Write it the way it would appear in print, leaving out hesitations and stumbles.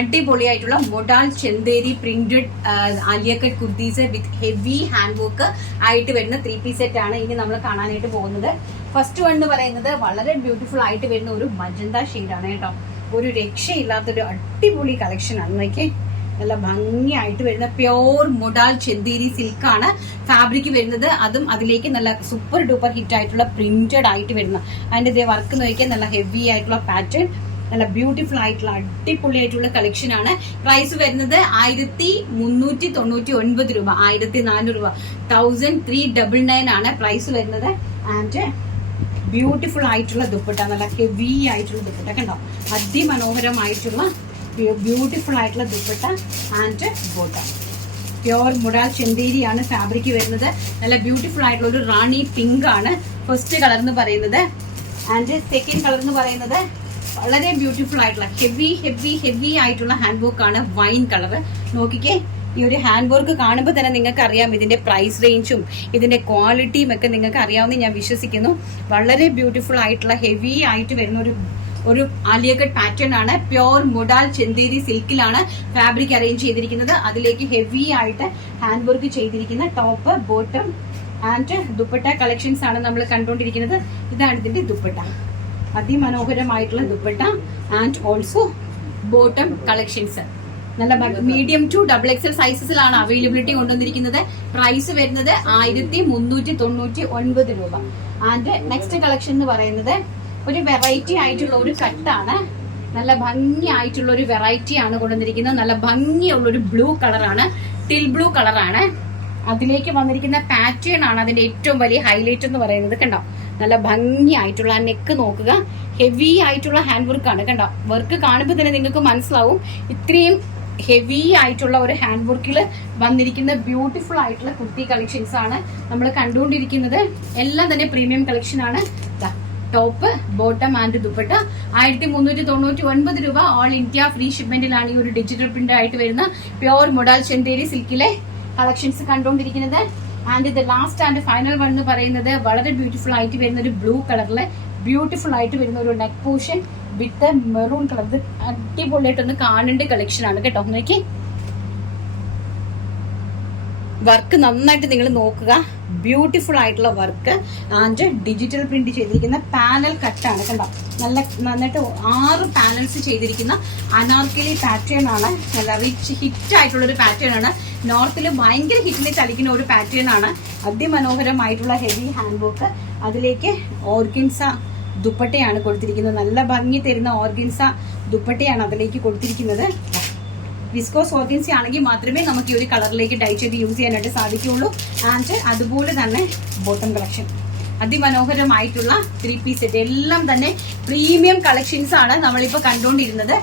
അടിപൊളിയായിട്ടുള്ള modal Chanderi printed Alia cut kurtis with heavy hand work ആയിട്ട് വരുന്ന 3-piece സെറ്റ് ആണ് ഇനി നമ്മൾ കാണാനായിട്ട് പോകുന്നത്. ഫസ്റ്റ് വൺ എന്ന് പറയുന്നത് വളരെ ബ്യൂട്ടിഫുൾ ആയിട്ട് വരുന്ന ഒരു മജന്ത ഷെയ്ഡാണ് കേട്ടോ. ഒരു രക്ഷയില്ലാത്തൊരു അടിപൊളി കളക്ഷൻ ആണ്. നോക്കിയേ, നല്ല ഭംഗിയായിട്ട് വരുന്ന പ്യോർ മൊഡാൾ ചെന്തേരി സിൽക്കാണ് ഫാബ്രിക് വരുന്നത്. അതും അതിലേക്ക് നല്ല സൂപ്പർ ഡൂപ്പർ ഹിറ്റ് ആയിട്ടുള്ള പ്രിന്റഡ് ആയിട്ട് വരുന്ന അതിന്റെ വർക്ക് നോക്കിയാൽ നല്ല ഹെവി ആയിട്ടുള്ള പാറ്റേൺ, നല്ല ബ്യൂട്ടിഫുൾ ആയിട്ടുള്ള അടിപൊളിയായിട്ടുള്ള കളക്ഷൻ ആണ്. പ്രൈസ് വരുന്നത് 1399 രൂപ, 1400 രൂപ, 1399 ആണ് പ്രൈസ് വരുന്നത്. ആൻഡ് ബ്യൂട്ടിഫുൾ ആയിട്ടുള്ള ദുപ്പട്ട, നല്ല ഹെവി ആയിട്ടുള്ള ദുപ്പട്ട കണ്ടോ, അതിമനോഹരമായിട്ടുള്ള ബ്യൂട്ടിഫുൾ ആയിട്ടുള്ള dupatta and bottom. Pure modal ചെന്തേരിയാണ് ഫാബ്രിക് വരുന്നത്. നല്ല ബ്യൂട്ടിഫുൾ ആയിട്ടുള്ള ഒരു റാണി പിങ്ക് ആണ് ഫസ്റ്റ് കളർ എന്ന് പറയുന്നത്. ആൻഡ് സെക്കൻഡ് കളർ എന്ന് പറയുന്നത് വളരെ ബ്യൂട്ടിഫുൾ ആയിട്ടുള്ള ഹെവി ആയിട്ടുള്ള ഹാൻഡ് വർക്ക് ആണ്, വൈൻ കളർ. നോക്കിക്കേ, ഈ ഒരു ഹാൻഡ് വർക്ക് കാണുമ്പോൾ തന്നെ നിങ്ങൾക്ക് അറിയാം ഇതിന്റെ പ്രൈസ് റേഞ്ചും ഇതിന്റെ ക്വാളിറ്റിയും ഒക്കെ നിങ്ങൾക്ക് അറിയാമെന്ന് ഞാൻ വിശ്വസിക്കുന്നു. വളരെ ബ്യൂട്ടിഫുൾ ആയിട്ടുള്ള ഹെവി ആയിട്ട് വരുന്ന ഒരു ആലിയ കട്ട് പാറ്റേൺ ആണ്. പ്യോർ മുഡാൾ ചെന്തേരി സിൽക്കിലാണ് ഫാബ്രിക് അറേഞ്ച് ചെയ്തിരിക്കുന്നത്. അതിലേക്ക് ഹെവി ആയിട്ട് ഹാൻഡ് വർക്ക് ചെയ്തിരിക്കുന്ന top, bottom and dupatta collections ആണ് നമ്മൾ കണ്ടുകൊണ്ടിരിക്കുന്നത്. ഇതാണ് ഇതിന്റെ ദുപ്പട്ട, അതിമനോഹരമായിട്ടുള്ള dupatta and also bottom collections. നല്ല മീഡിയം ടു XXL സൈസസിലാണ് അവൈലബിലിറ്റി കൊണ്ടുവന്നിരിക്കുന്നത്. പ്രൈസ് വരുന്നത് 1399 രൂപ. ആൻഡ് നെക്സ്റ്റ് കളക്ഷൻ എന്ന് പറയുന്നത് ഒരു വെറൈറ്റി ആയിട്ടുള്ള ഒരു കട്ടാണ്. നല്ല ഭംഗിയായിട്ടുള്ള ഒരു വെറൈറ്റി ആണ് കൊണ്ടുവന്നിരിക്കുന്നത്. നല്ല ഭംഗിയുള്ള ഒരു ബ്ലൂ കളറാണ്, ടിൽ ബ്ലൂ കളറാണ്. അതിലേക്ക് വന്നിരിക്കുന്ന പാറ്റേൺ ആണ് അതിന്റെ ഏറ്റവും വലിയ ഹൈലൈറ്റ് എന്ന് പറയുന്നത്. കണ്ടോ, നല്ല ഭംഗിയായിട്ടുള്ള ആ നെക്ക് നോക്കുക, ഹെവി ആയിട്ടുള്ള ഹാൻഡ് വർക്ക് ആണ്. കണ്ടോ, വർക്ക് കാണുമ്പോൾ തന്നെ നിങ്ങൾക്ക് മനസ്സിലാവും ഇത്രയും ഹെവി ആയിട്ടുള്ള ഒരു ഹാൻഡ് വർക്കിൽ വന്നിരിക്കുന്ന ബ്യൂട്ടിഫുൾ ആയിട്ടുള്ള കുർത്തി കളക്ഷൻസ് ആണ് നമ്മൾ കണ്ടുകൊണ്ടിരിക്കുന്നത്. എല്ലാം തന്നെ പ്രീമിയം കളക്ഷൻ ആണ്. ടോപ്പ്, ബോട്ടം ആൻഡ് ദുപ്പട്ട 1399 രൂപ. ഓൾ ഇന്ത്യ ഫ്രീ ഷിപ്മെന്റിലാണ് ഈ ഒരു ഡിജിറ്റൽ പ്രിന്റ് ആയിട്ട് വരുന്ന പ്യോർ മൊഡാൾ ചെന്തേരി സിൽക്കിലെ കളക്ഷൻസ് കണ്ടുകൊണ്ടിരിക്കുന്നത്. ആൻഡ് ഇത് ലാസ്റ്റ് ആൻഡ് ഫൈനൽ വൺ എന്ന് പറയുന്നത് വളരെ ബ്യൂട്ടിഫുൾ ആയിട്ട് വരുന്ന ഒരു ബ്ലൂ കളറില് ബ്യൂട്ടിഫുൾ ആയിട്ട് വരുന്ന ഒരു നെക്ക് പോർഷൻ വിത്ത് മെറൂൺ കളർ. ഇത് അടിപൊളിയായിട്ടൊന്ന് കാണേണ്ട കളക്ഷൻ ആണ് കേട്ടോ. നോക്കി, വർക്ക് നന്നായിട്ട് നിങ്ങൾ നോക്കുക, ബ്യൂട്ടിഫുൾ ആയിട്ടുള്ള വർക്ക് ആൻഡ് ഡിജിറ്റൽ പ്രിന്റ് ചെയ്തിരിക്കുന്ന പാനൽ കട്ടാണ്. കണ്ടോ, നല്ല നന്നായിട്ട് 6 പാനൽസ് ചെയ്തിരിക്കുന്ന അനാർക്കലി പാറ്റേൺ ആണ്. നല്ല റിച്ച് ഹിറ്റ് ആയിട്ടുള്ള ഒരു പാറ്റേൺ ആണ്. നോർത്തിൽ ഭയങ്കര ഹിറ്റിനെ ചലിക്കുന്ന ഒരു പാറ്റേൺ ആണ്. അതിമനോഹരമായിട്ടുള്ള ഹെവി ഹാൻഡ് വർക്ക്. അതിലേക്ക് ഓർഗൻസ ദുപ്പട്ടയാണ് കൊടുത്തിരിക്കുന്നത്. നല്ല ഭംഗി തരുന്ന ഓർഗൻസ ദുപ്പട്ടയാണ് അതിലേക്ക് കൊടുത്തിരിക്കുന്നത്. വിസ്കോസ് ഓർഗൻസ ആണെങ്കിൽ മാത്രമേ നമുക്ക് ഈ ഒരു കളറിലേക്ക് ഡൈ ചെയ്ത് യൂസ് ചെയ്യാനായിട്ട് സാധിക്കുകയുള്ളൂ. ആൻഡ് അതുപോലെ തന്നെ ബോട്ടം കളക്ഷൻ, അതിമനോഹരമായിട്ടുള്ള 3-piece സെറ്റ്. എല്ലാം തന്നെ പ്രീമിയം കളക്ഷൻസ് ആണ് നമ്മളിപ്പോൾ കണ്ടുകൊണ്ടിരുന്നത്.